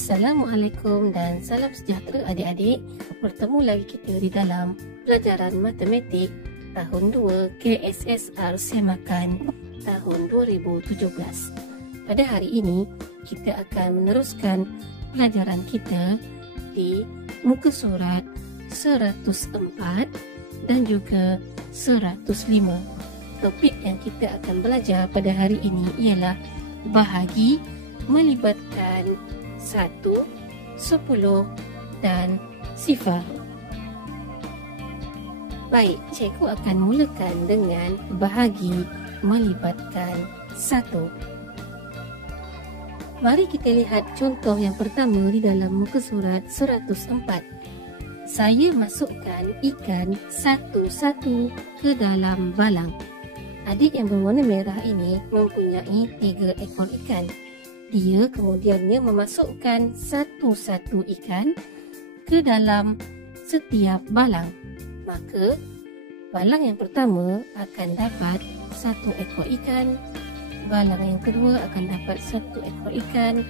Assalamualaikum dan salam sejahtera adik-adik. Bertemu lagi kita di dalam pelajaran matematik tahun 2 KSSR Semakan tahun 2017. Pada hari ini kita akan meneruskan pelajaran kita di muka surat 104 dan juga 105. Topik yang kita akan belajar pada hari ini ialah bahagi melibatkan 1, 10 dan sifar. Baik, cikgu akan mulakan dengan bahagi melibatkan 1. Mari kita lihat contoh yang pertama di dalam muka surat 104. Saya masukkan ikan satu-satu ke dalam balang. Adik yang berwarna merah ini mempunyai 3 ekor ikan. Dia kemudiannya memasukkan satu-satu ikan ke dalam setiap balang. Maka balang yang pertama akan dapat 1 ekor ikan, balang yang kedua akan dapat 1 ekor ikan,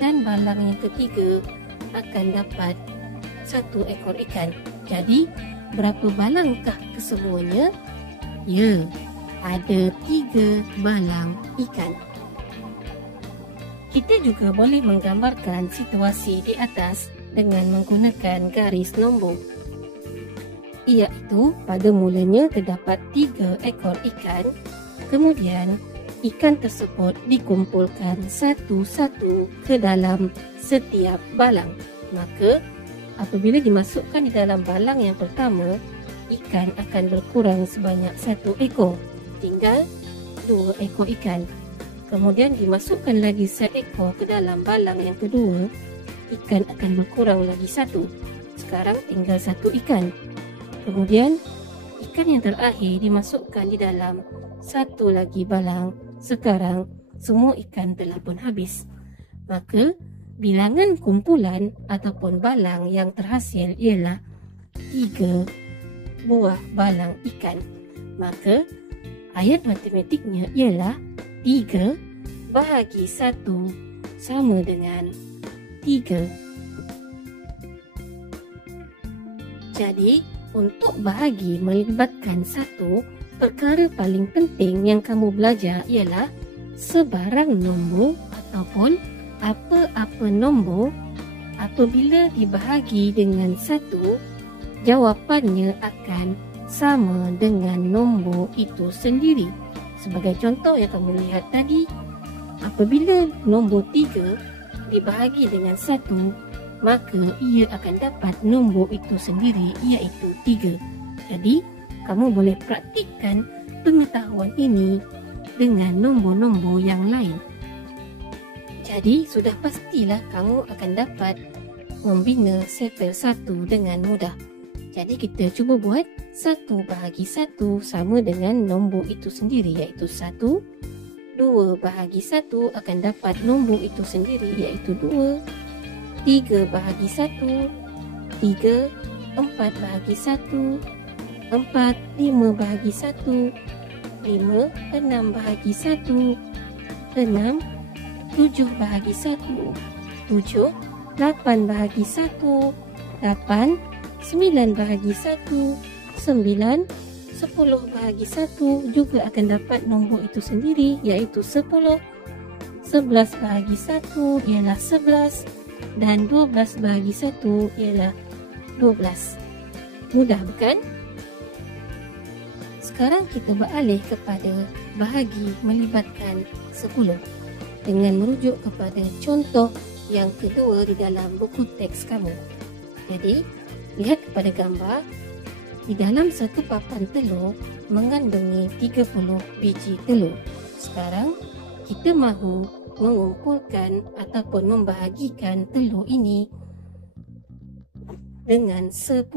dan balang yang ketiga akan dapat 1 ekor ikan. Jadi berapa balangkah kesemuanya? Ya, ada 3 balang ikan. Kita juga boleh menggambarkan situasi di atas dengan menggunakan garis nombor. Iaitu pada mulanya terdapat 3 ekor ikan, kemudian ikan tersebut dikumpulkan satu-satu ke dalam setiap balang. Maka apabila dimasukkan di dalam balang yang pertama, ikan akan berkurang sebanyak 1 ekor. Tinggal 2 ekor ikan. Kemudian dimasukkan lagi 1 ekor ke dalam balang yang kedua, ikan akan berkurang lagi 1. Sekarang tinggal 1 ikan. Kemudian ikan yang terakhir dimasukkan di dalam 1 lagi balang. Sekarang semua ikan telah pun habis. Maka bilangan kumpulan ataupun balang yang terhasil ialah 3 buah balang ikan. Maka ayat matematiknya ialah 3 bahagi 1 sama dengan 3. Jadi, untuk bahagi melibatkan 1, perkara paling penting yang kamu belajar ialah sebarang nombor ataupun apa-apa nombor apabila dibahagi dengan 1, jawapannya akan sama dengan nombor itu sendiri. Sebagai contoh yang kamu lihat tadi, apabila nombor 3 dibahagi dengan 1, maka ia akan dapat nombor itu sendiri iaitu 3. Jadi, kamu boleh praktikkan pengetahuan ini dengan nombor-nombor yang lain. Jadi, sudah pastilah kamu akan dapat membina sifar 1 dengan mudah. Jadi kita cuba buat 1 bahagi 1 sama dengan nombor itu sendiri iaitu 1. 2 bahagi 1 akan dapat nombor itu sendiri iaitu 2. 3 bahagi 1, 3. 4 bahagi 1, 4. 5 bahagi 1, 5. 6 bahagi 1, 6. 7 bahagi 1, 7. 8 bahagi 1, 8. 9 bahagi 1, 9. 10 bahagi 1 juga akan dapat nombor itu sendiri iaitu 10. 11 bahagi 1 ialah 11 dan 12 bahagi 1 ialah 12. Mudah bukan? Sekarang kita beralih kepada bahagi melibatkan 10 dengan merujuk kepada contoh yang kedua di dalam buku teks kamu. Jadi, lihat kepada gambar. Di dalam satu papan telur mengandungi 30 biji telur. Sekarang kita mahu mengumpulkan ataupun membahagikan telur ini dengan 10.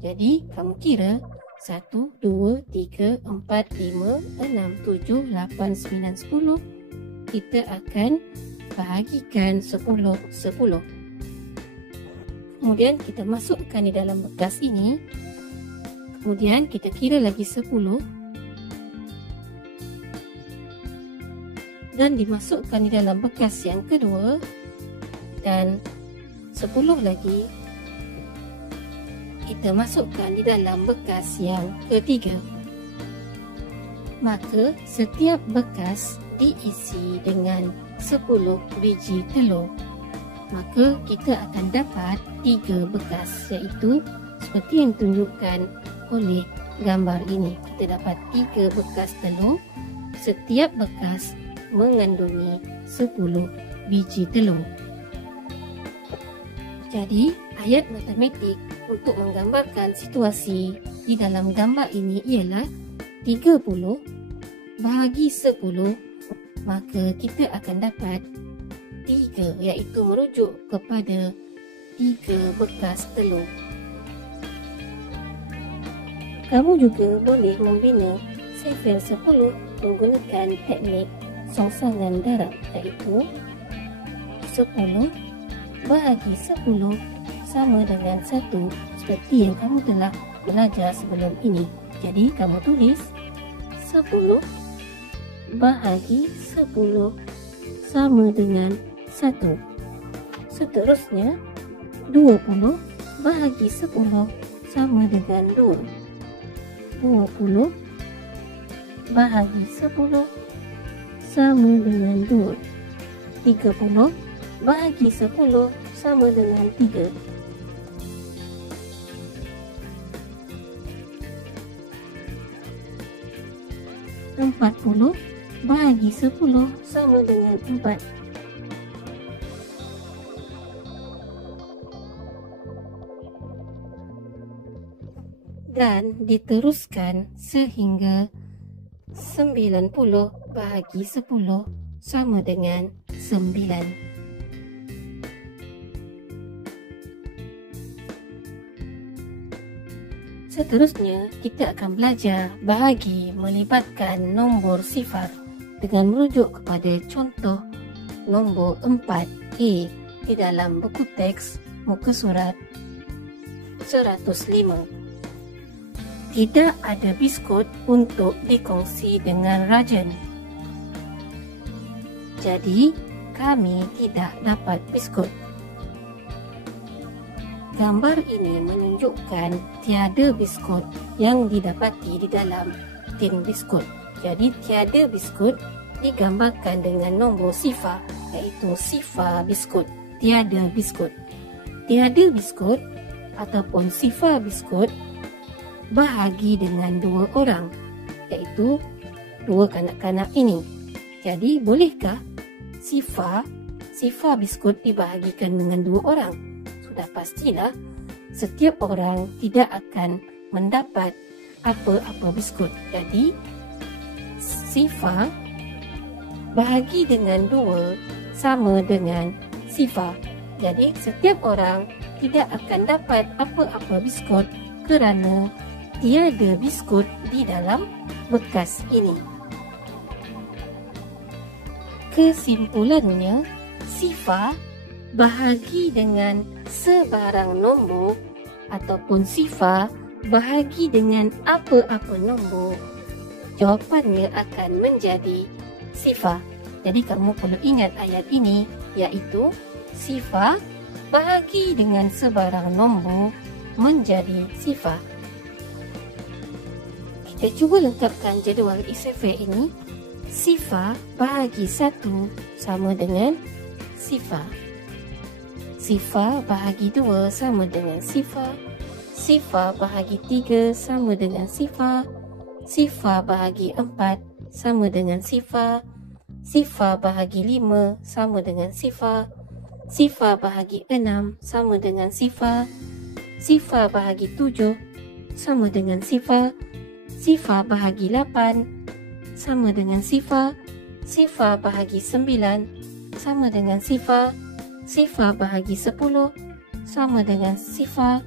Jadi kamu kira 1, 2, 3, 4, 5, 6, 7, 8, 9, 10. Kita akan bahagikan 10. Kemudian kita masukkan di dalam bekas ini. Kemudian kita kira lagi 10 dan dimasukkan di dalam bekas yang kedua. dan 10 lagi kita masukkan di dalam bekas yang ketiga. Maka setiap bekas diisi dengan 10 biji telur. Maka kita akan dapat 3 bekas, iaitu seperti yang ditunjukkan oleh gambar ini. Kita dapat 3 bekas telur. Setiap bekas mengandungi 10 biji telur. Jadi, ayat matematik untuk menggambarkan situasi di dalam gambar ini ialah 30 bahagi 10, maka kita akan dapat 3, iaitu merujuk kepada 3 bekas telur. Kamu juga boleh membina sifar 10 menggunakan teknik songsangan darab, iaitu 10 bahagi 10 sama dengan 1, seperti yang kamu telah belajar sebelum ini. Jadi kamu tulis 10 bahagi 10 sama dengan 1. Seterusnya 20 bahagi 10 sama dengan 2. 20 bahagi 10 sama dengan 2. 30 bahagi 10 sama dengan 3. 40 bahagi 10 sama dengan 4. Dan diteruskan sehingga 90 bahagi 10 sama dengan 9. Seterusnya, kita akan belajar bahagi melibatkan nombor sifar dengan merujuk kepada contoh nombor 4A di dalam buku teks muka surat 105. Tidak ada biskut untuk dikongsi dengan Rajan. Jadi, kami tidak dapat biskut. Gambar ini menunjukkan tiada biskut yang didapati di dalam tin biskut. Jadi, tiada biskut digambarkan dengan nombor sifar, iaitu sifar biskut. Tiada biskut. Tiada biskut ataupun sifar biskut bahagi dengan 2 orang, iaitu 2 kanak-kanak ini. Jadi, bolehkah sifar biskut dibahagikan dengan 2 orang? Sudah pastilah setiap orang tidak akan mendapat apa-apa biskut. Jadi, sifar bahagi dengan 2 sama dengan sifar. Jadi, setiap orang tidak akan dapat apa-apa biskut kerana tiada biskut di dalam bekas ini. Kesimpulannya, sifar bahagi dengan sebarang nombor ataupun sifar bahagi dengan apa-apa nombor, jawapannya akan menjadi sifar. Jadi kamu perlu ingat ayat ini, iaitu sifar bahagi dengan sebarang nombor menjadi sifar. Kita cuba lengkapkan jadual isafir ini. Sifar bahagi 1 sama dengan sifar. Sifar bahagi 2 sama dengan sifar. Sifar bahagi 3 sama dengan sifar. Sifar bahagi 4 sama dengan sifar. Sifar bahagi 5 sama dengan sifar. Sifar bahagi 6 sama dengan sifar. Sifar bahagi 7 sama dengan sifar. Sifar bahagi 8 sama dengan sifar. Sifar bahagi 9 sama dengan sifar. Sifar bahagi 10 sama dengan sifar.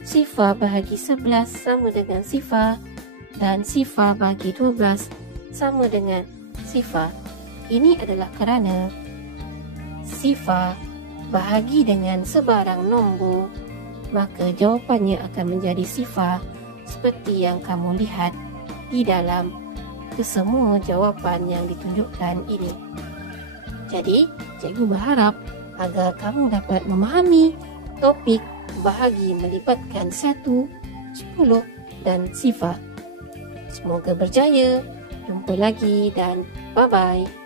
Sifar bahagi 11 sama dengan sifar. Dan sifar bahagi 12 sama dengan sifar. Ini adalah kerana sifar bahagi dengan sebarang nombor, maka jawapannya akan menjadi sifar seperti yang kamu lihat di dalam kesemua jawapan yang ditunjukkan ini. Jadi, cikgu berharap agar kamu dapat memahami topik bahagi melibatkan 1, 10 dan sifar. Semoga berjaya. Jumpa lagi dan bye-bye.